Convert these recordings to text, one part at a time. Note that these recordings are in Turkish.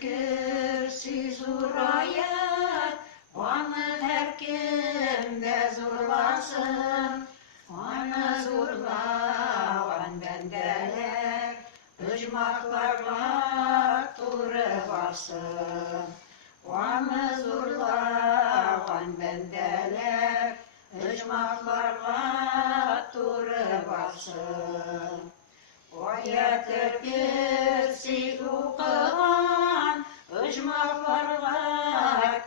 Kürsi zurayet, onu her kim de zurlasın. Onu zurlavan bendeler, ıcmaklarla turu varsın. Onu zurlavan bendeler, ıcmaklarla turu varsın. Oya Kürsi okuğan, ıcmaklarla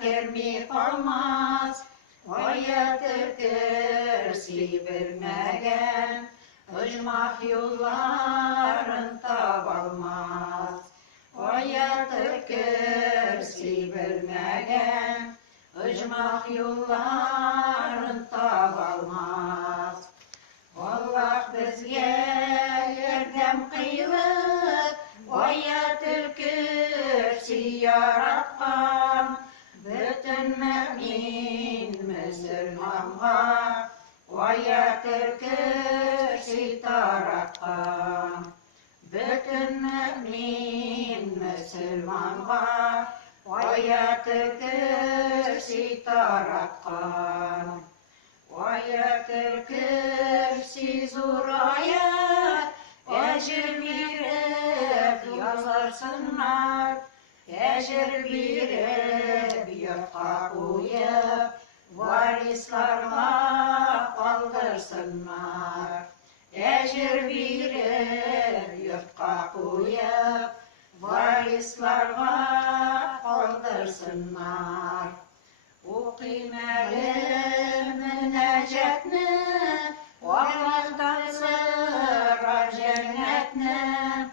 gelmey kalmaz. Oya Kürsi bilmegen, ıcmak yolların tabalmaz. Oya Kürsi bilmegen, ıcmak yolların tabalmaz. Allah bizge yardam kıyılıp, Oya Kürsi yaratkan, bütün mümin Müslümanlar, Oya Kürsi taratkan. Bütün mümin Müslümanlar, Oya Kürsi taratkan. Oya Kürsi zurayet, ecir verip yazarsınlar. Ecir verip yurtqa koyup, varislarla kaldırsınlar. Ecir verip yurtqa koyup, varislarla kaldırsınlar. Okuymalı münacatni, Allah'tan sırar cennetni.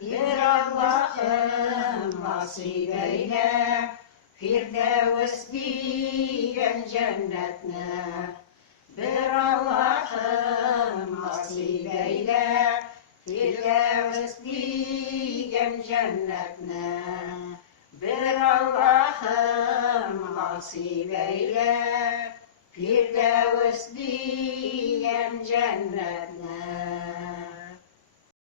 Bir Allah'ım nasip eyle, Firdevs diyen cennetni. Bir Allah'ım nasip eyle, Firdevs diyen cennetni. Bir Allah'ım nasip eyle, Firdevs diyen cennetine.